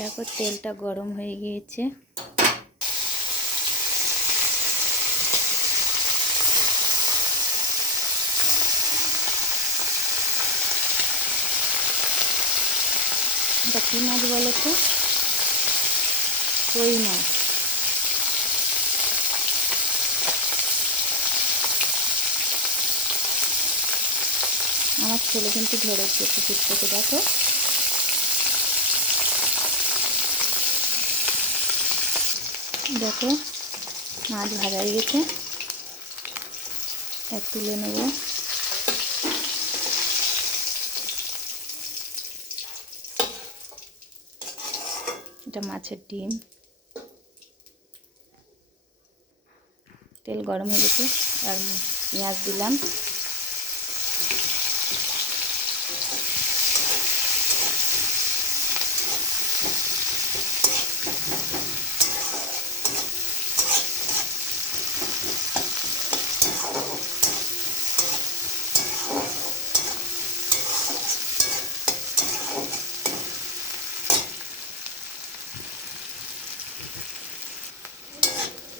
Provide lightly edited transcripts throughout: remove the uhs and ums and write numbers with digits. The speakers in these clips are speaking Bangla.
দেখো তেলটা গরম হয়ে গিয়েছে। এটা কী মাছ বলো তো? কই মাছ। আমার ছেলে কিন্তু ধরেছে পুকুর থেকে, দেখো। দেখো মাছ ভাজা হয়ে গেছে, তুলে নেব। এটা মাছের ডিম। তেল গরম হয়ে গেছে, আর পেঁয়াজ দিলাম।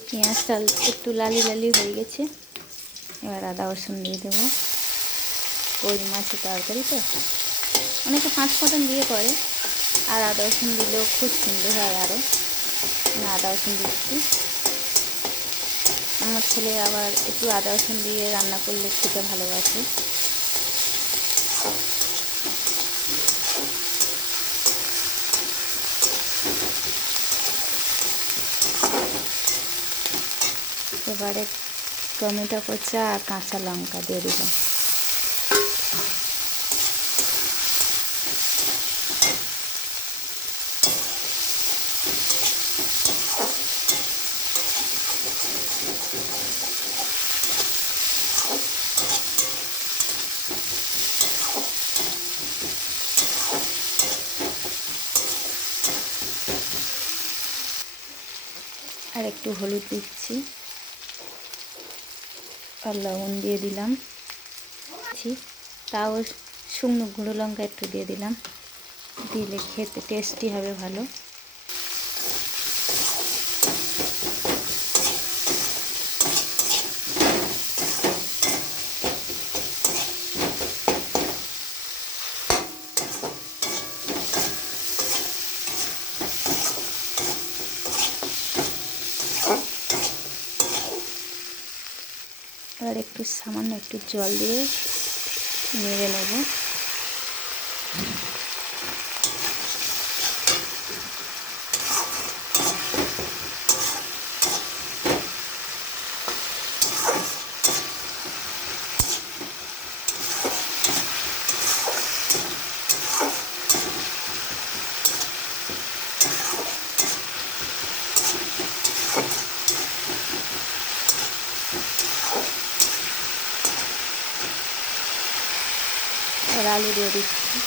পেঁয়াজটা একটু লালি লালি হয়ে গেছে, এবার আদা রসুন দিয়ে দেবো। কই মাছের তরকারি তো অনেকে 5 ফোঁড়ন দিয়ে করে, আর আদা রসুন দিলেও খুব সুন্দর হয়। আরও আদা রসুন দিচ্ছি। আমার ছেলে আবার একটু আদা রসুন দিয়ে রান্না করলে খেতে ভালোবাসে। এবারে টমেটো কুচা আর কাঁচা লঙ্কা দিয়ে দিলাম। আর একটু হলুদ দিচ্ছি, আর লবণ দিয়ে দিলাম। তাও শুকনো গুঁড়ো লঙ্কা একটু দিয়ে দিলাম, দিলে খেতে টেস্টি হবে ভালো। এবার একটু সামান্য একটু জল দিয়ে নেড়ে নেব। আর আলু দিয়ে দিচ্ছি।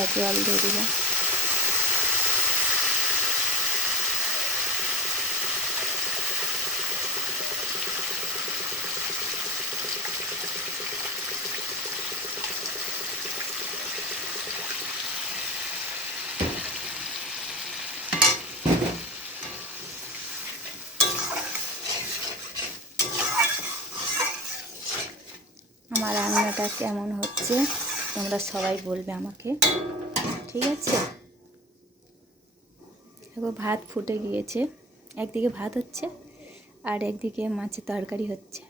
আর জল দিয়ে দিলাম। আমার রান্নাটা কেমন হচ্ছে তোমরা সবাই বলবে আমাকে, ঠিক আছে? দেখো ভাত ফুটে গিয়েছে, একদিকে ভাত হচ্ছে আর একদিকে মাছের তরকারি হচ্ছে।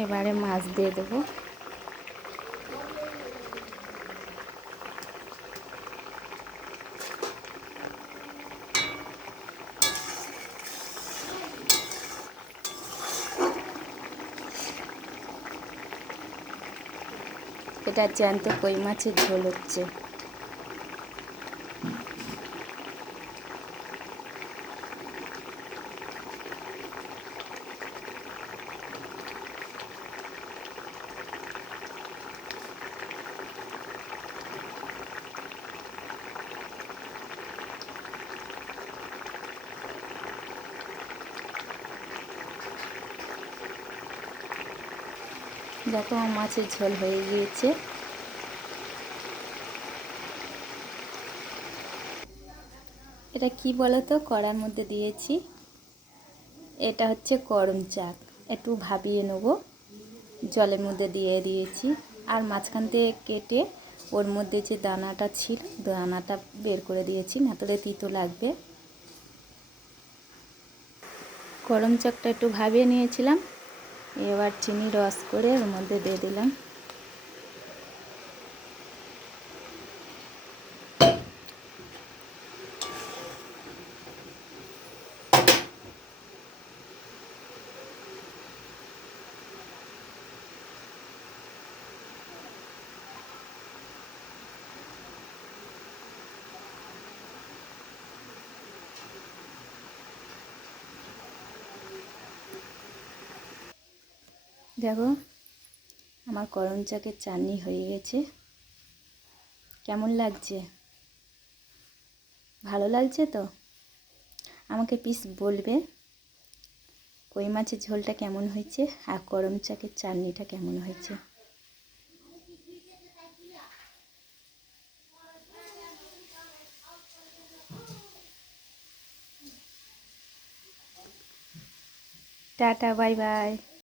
এবারে মাছ দিয়ে দেবো। এটা জ্যান্ত কই মাছের ঝোল হচ্ছে। দেখো আমার মাছের ঝোল হয়ে গিয়েছে। এটা কি বলো তো, কড়ার মধ্যে দিয়েছি, এটা হচ্ছে করম শাক। একটু ভাবিয়ে নেবো, জলের মধ্যে দিয়ে দিয়েছি। আর মাঝখান থেকে কেটে ওর মধ্যে যে দানাটা ছিল, দানাটা বের করে দিয়েছি, না তাহলে তিতো লাগবে। করম শাকটা একটু ভাবিয়ে নিয়েছিলাম, এবার চিনি রস করে ওর মধ্যে দিয়ে দিলাম। দেখো আমার করম শাকের চাটনি হয়ে গেছে। কেমন লাগছে? ভালো লাগছে তো? আমাকে প্লিজ বলবে কই মাছের ঝোলটা কেমন হয়েছে আর করম শাকের চাটনিটা কেমন হয়েছে। Tata, bye bye.